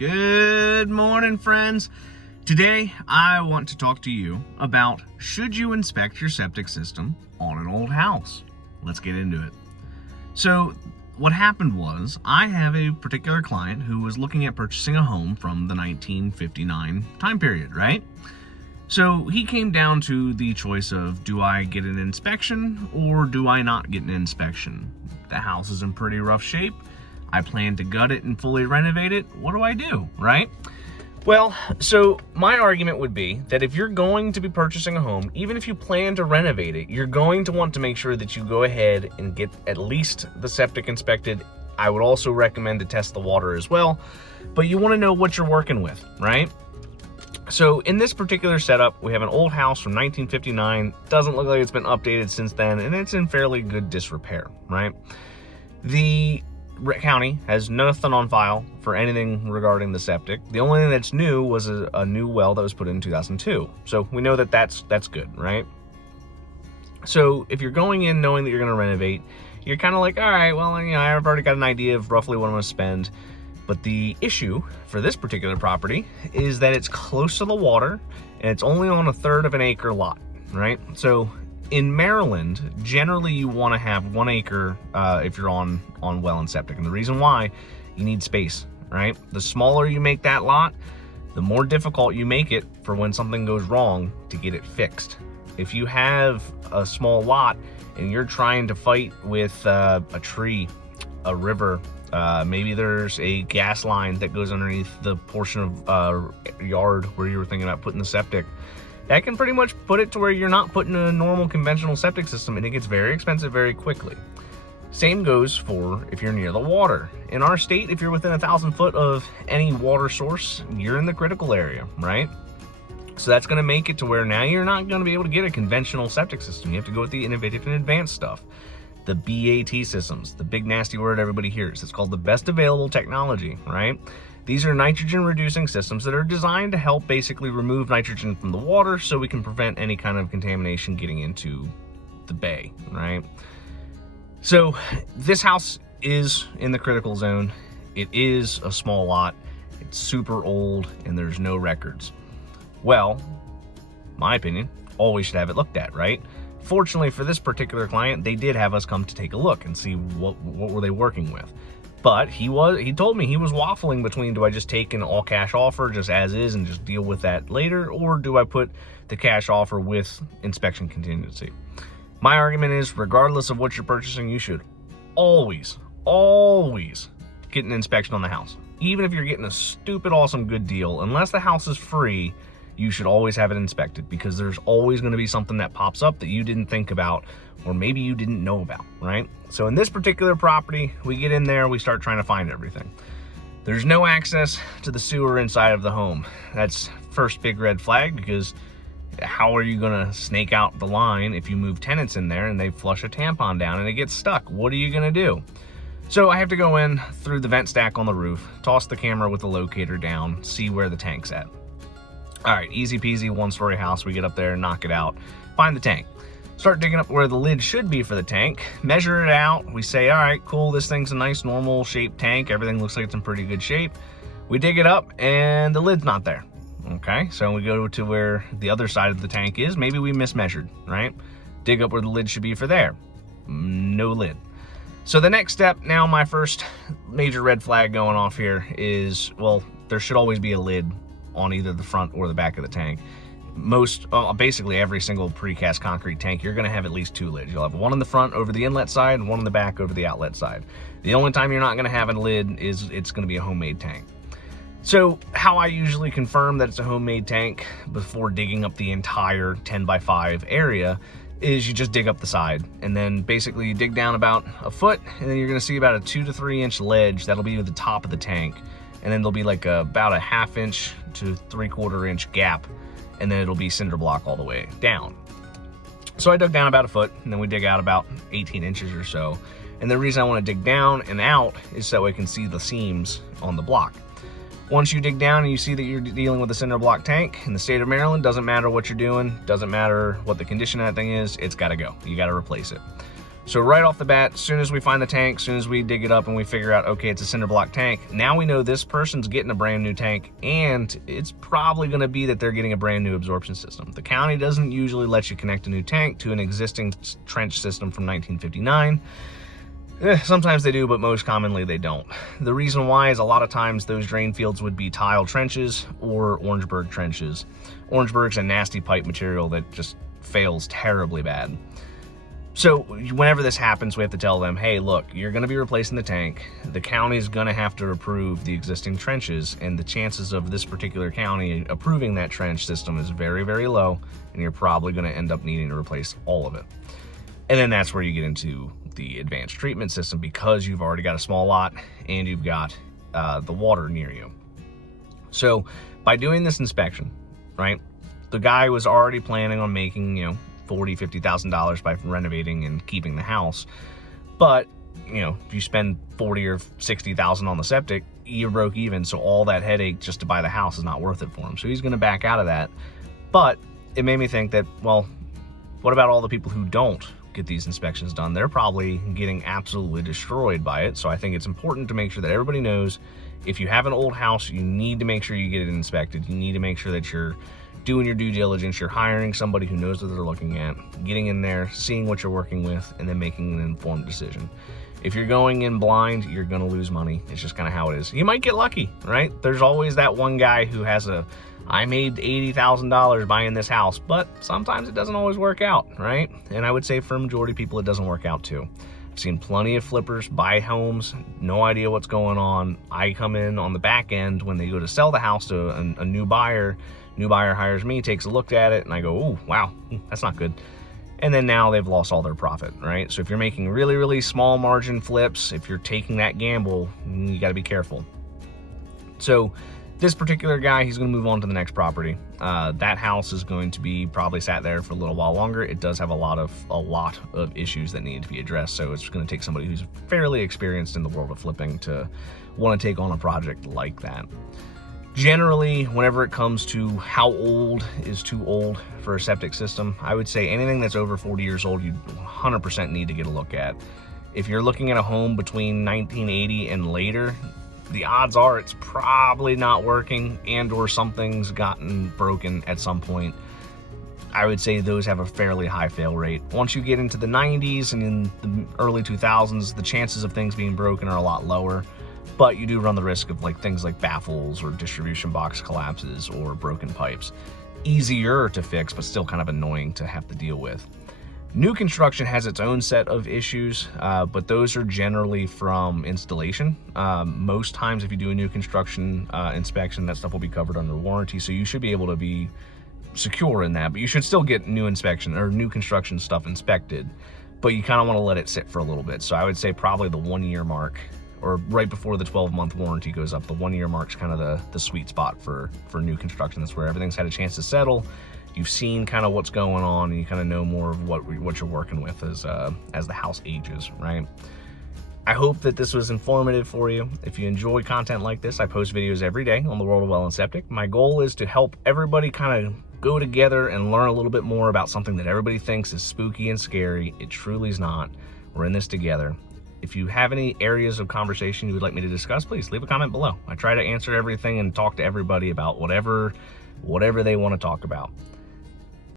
Good morning, friends. Today, I want to talk to you about should you inspect your septic system on an old house? Let's get into it. So, what happened was, I have a particular client who was looking at purchasing a home from the 1959 time period, right? So he came down to the choice of, do I get an inspection or do I not get an inspection? The house is in pretty rough shape. I plan to gut it and fully renovate it. What do I do, right? Well, so my argument would be that if you're going to be purchasing a home, even if you plan to renovate it, you're going to want to make sure that you go ahead and get at least the septic inspected. I would also recommend to test the water as well, but you want to know what you're working with, right? So in this particular setup, we have an old house from 1959. Doesn't look like it's been updated since then, and it's in fairly good disrepair, right? The county has nothing on file for anything regarding the septic. The only thing that's new was a new well that was put in 2002. So we know that that's good, right? So if you're going in knowing that you're going to renovate, you're kind of like, all right, well, I've already got an idea of roughly what I'm going to spend. But the issue for this particular property is that it's close to the water and it's only on 1/3 of an acre lot, right? So in Maryland, generally you want to have 1 acre if you're on well and septic. And the reason why, you need space, right? The smaller you make that lot, the more difficult you make it for when something goes wrong to get it fixed. If you have a small lot and you're trying to fight with a tree, a river, maybe there's a gas line that goes underneath the portion of yard where you were thinking about putting the septic, that can pretty much put it to where you're not putting a normal conventional septic system, and it gets very expensive very quickly. Same goes for if you're near the water. In our state, if you're within 1,000 foot of any water source, you're in the critical area, right? So that's going to make it to where now you're not going to be able to get a conventional septic system. You have to go with the innovative and advanced stuff. The BAT systems, the big nasty word everybody hears. It's called the best available technology, right? These are nitrogen reducing systems that are designed to help basically remove nitrogen from the water so we can prevent any kind of contamination getting into the bay, right? So this house is in the critical zone. It is a small lot. It's super old and there's no records. Well, my opinion, always should have it looked at, right? Fortunately for this particular client, they did have us come to take a look and see what were they working with. But he told me he was waffling between, do I just take an all cash offer just as is and just deal with that later, or do I put the cash offer with inspection contingency? My argument is, regardless of what you're purchasing, you should always get an inspection on the house. Even if you're getting a stupid awesome good deal, unless the house is free, you should always have it inspected, because there's always going to be something that pops up that you didn't think about or maybe you didn't know about, right? So in this particular property, we get in there, we start trying to find everything. There's no access to the sewer inside of the home. That's first big red flag, because how are you going to snake out the line if you move tenants in there and they flush a tampon down and it gets stuck? What are you going to do? So I have to go in through the vent stack on the roof, toss the camera with the locator down, see where the tank's at. All right, easy peasy, 1-story house. We get up there, knock it out, find the tank. Start digging up where the lid should be for the tank, measure it out. We say, all right, cool, this thing's a nice normal shaped tank. Everything looks like it's in pretty good shape. We dig it up and the lid's not there. Okay, so we go to where the other side of the tank is. Maybe we mismeasured, right? Dig up where the lid should be for there. No lid. So the next step, now my first major red flag going off here is, well, there should always be a lid on either the front or the back of the tank. Basically every single precast concrete tank, you're going to have at least 2 lids. You'll have one in the front over the inlet side and one in the back over the outlet side. The only time you're not going to have a lid is it's going to be a homemade tank. So how I usually confirm that it's a homemade tank before digging up the entire 10x5 area is you just dig up the side, and then basically you dig down about a foot, and then you're going to see about a 2 to 3 inch ledge that'll be at the top of the tank, and then there'll be like about a 1/2 inch to 3/4 inch gap, and then it'll be cinder block all the way down. So I dug down about a foot, and then we dig out about 18 inches or so. And the reason I want to dig down and out is so I can see the seams on the block. Once you dig down and you see that you're dealing with a cinder block tank, in the state of Maryland, doesn't matter what you're doing, doesn't matter what the condition of that thing is, it's got to go. You got to replace it. So right off the bat, as soon as we find the tank, as soon as we dig it up and we figure out, okay, it's a cinder block tank, now we know this person's getting a brand new tank, and it's probably gonna be that they're getting a brand new absorption system. The county doesn't usually let you connect a new tank to an existing trench system from 1959. Sometimes they do, but most commonly they don't. The reason why is a lot of times those drain fields would be tile trenches or Orangeburg trenches. Orangeburg's a nasty pipe material that just fails terribly bad. So whenever this happens, we have to tell them, hey, look, you're gonna be replacing the tank. The county's gonna have to approve the existing trenches, and the chances of this particular county approving that trench system is very, very low, and you're probably gonna end up needing to replace all of it. And then that's where you get into the advanced treatment system, because you've already got a small lot and you've got the water near you. So by doing this inspection, right, the guy was already planning on making, you know, $40,000, $50,000 by renovating and keeping the house. But, you know, if you spend $40,000 or $60,000 on the septic, you broke even. So all that headache just to buy the house is not worth it for him. So he's going to back out of that. But it made me think that, well, what about all the people who don't get these inspections done? They're probably getting absolutely destroyed by it. So I think it's important to make sure that everybody knows, if you have an old house, you need to make sure you get it inspected. You need to make sure that you're doing your due diligence, you're hiring somebody who knows what they're looking at, getting in there, seeing what you're working with, and then making an informed decision. If you're going in blind, you're gonna lose money. It's just kind of how it is. You might get lucky, right? There's always that one guy who has I made $80,000 buying this house, but sometimes it doesn't always work out, right? And I would say for a majority of people, it doesn't work out too. I've seen plenty of flippers buy homes, no idea what's going on. I come in on the back end when they go to sell the house to a new buyer. New buyer hires me, takes a look at it, and I go, oh, wow, that's not good. And then now they've lost all their profit, right? So if you're making really, really small margin flips, if you're taking that gamble, you gotta be careful. So this particular guy, he's gonna move on to the next property. That house is going to be probably sat there for a little while longer. It does have a lot of issues that need to be addressed. So it's gonna take somebody who's fairly experienced in the world of flipping to wanna take on a project like that. Generally, whenever it comes to how old is too old for a septic system, I would say anything that's over 40 years old, you 100% need to get a look at. If you're looking at a home between 1980 and later, the odds are it's probably not working, and or something's gotten broken at some point. I would say those have a fairly high fail rate. Once you get into the 90s and in the early 2000s, the chances of things being broken are a lot lower. But you do run the risk of things like baffles or distribution box collapses or broken pipes. Easier to fix, but still kind of annoying to have to deal with. New construction has its own set of issues, but those are generally from installation. Most times if you do a new construction inspection, that stuff will be covered under warranty, so you should be able to be secure in that, but you should still get new inspection or new construction stuff inspected, but you kind of want to let it sit for a little bit. So I would say probably the 1 year mark, or right before the 12-month warranty goes up. The 1 year mark's kind of the sweet spot for new construction. That's where everything's had a chance to settle. You've seen kind of what's going on, and you kind of know more of what you're working with as the house ages, right? I hope that this was informative for you. If you enjoy content like this, I post videos every day on the world of well and septic. My goal is to help everybody kind of go together and learn a little bit more about something that everybody thinks is spooky and scary. It truly is not. We're in this together. If you have any areas of conversation you would like me to discuss, please leave a comment below. I try to answer everything and talk to everybody about whatever they want to talk about.